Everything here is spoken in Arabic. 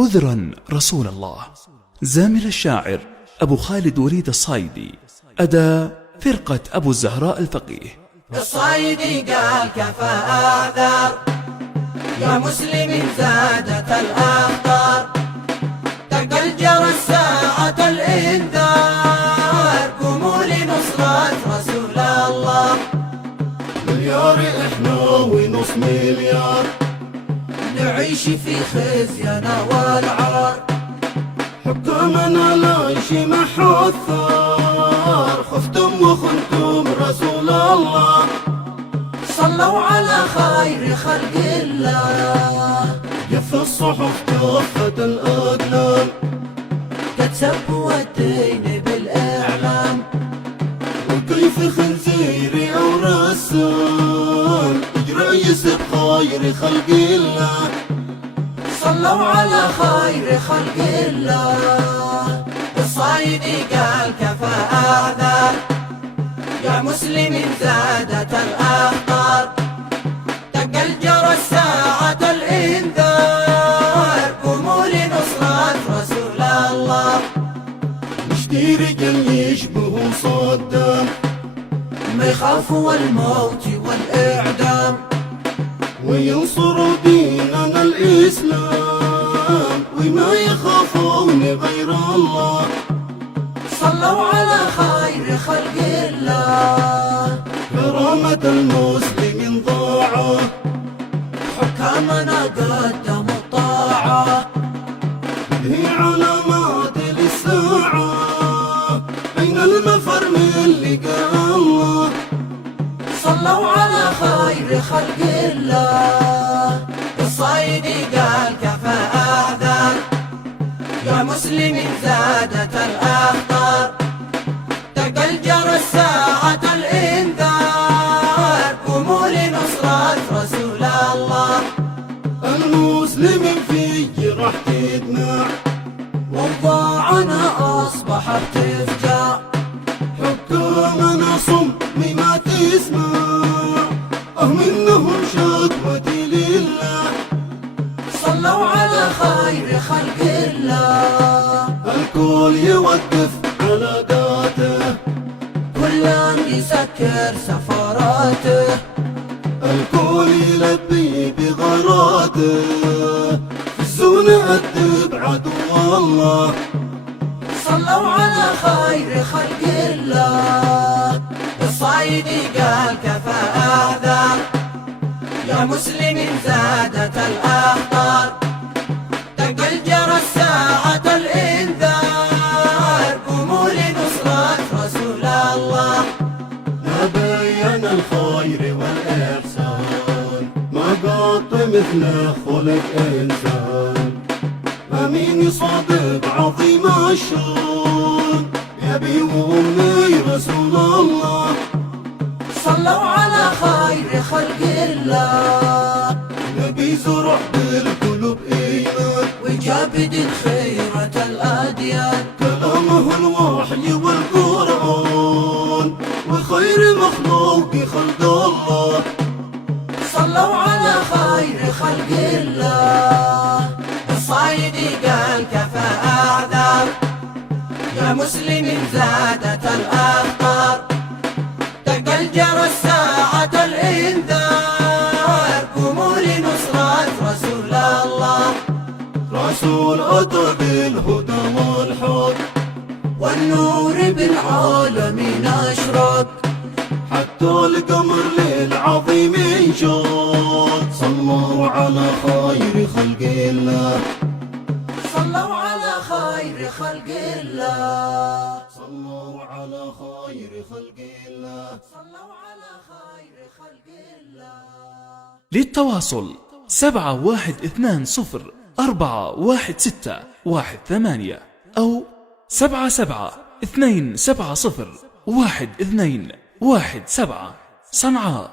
عذرا رسول الله. زامل الشاعر أبو خالد وليد الصايدي، أداء فرقة أبو الزهراء الفقيه. الصايدي قال كفى أعذار يا مسلم زادت الأخطار، دق الجرس ساعة الإنذار، قوموا لنصرة رسول الله. مليار إحنا ونص مليار، نعيش في خزينا والعار، حكامنا لا يشمحوا الثار، خفتم وخنتم رسول الله. صلوا على خير خلق الله، جف الصحف كفت الأقلام، قد سبوا الدين بالإعلام، وكيف خنزير أو رسام يجريس بخير خلق الله. صلوا على خير خلق الله. الصايدي قال كفى أعذار يا مسلم زادت الأخطار، دق الجرس ساعة الإنذار، قوموا لنصرة رسول الله. نشتي رجال يشبهوا صدام، ما يخافوا الموت والإعدام، وينصروا ديننا الإسلام، وما يخافون غير الله. صلوا على خير خلق الله. كرامة المسلم ضاعة، حكامنا قدموا الطاعة، هي علامات للساعة، أين المفر من لقاء الله. صلوا على خير خلق الله. الصايدي قال كفى أعذار يا مسلم زادت الأخطار، دق الجرس ساعة الإنذار، قوموا لنصرة رسول الله. المسلم فيه راح تدمع، وضاعنا أصبحت تفجع، حكامنا صم ما تسمع، منهم شكوتي لله. صلوا على خير خلق الله. الكل يوقف علاقاته، كل يسكر سفراته، الكل يلبي بغراته، في الزون أدب عدو الله. صلوا على خير خلق الله. الصايدي قال كفى أعذار يا مسلم زادت الأخطار، دق الجرس ساعة الإنذار، قوموا لنصرة رسول الله. نبين الخير والإحسان، ما قط مثله خلق إنسان، أمين صادق عظيم الشان، يبي وأمي رسول الله. صلوا على خير خلق الله. نبي زرع بالقلوب إيمان، وجابد خيرة الأديان، كلامه الوحي والقرآن، وخير مخلوق خلق الله. صلوا على خير خلق الله. الصايدي قال كفى أعذار يا مسلم زادت الأخطار، دق الجرس ساعة الإنذار، قوموا لنصرة رسول الله. رسول أتى بالهدى والحق، والنور بالعالمين أشرق، حتى القمر للعظيم انشق. صلوا على خير خلق الله، صلوا على خير خلق الله. صلوا على خير خلق الله، صلوا على خير خلق الله. للتواصل 7120416118 أو 77 270 1217 صنعاء.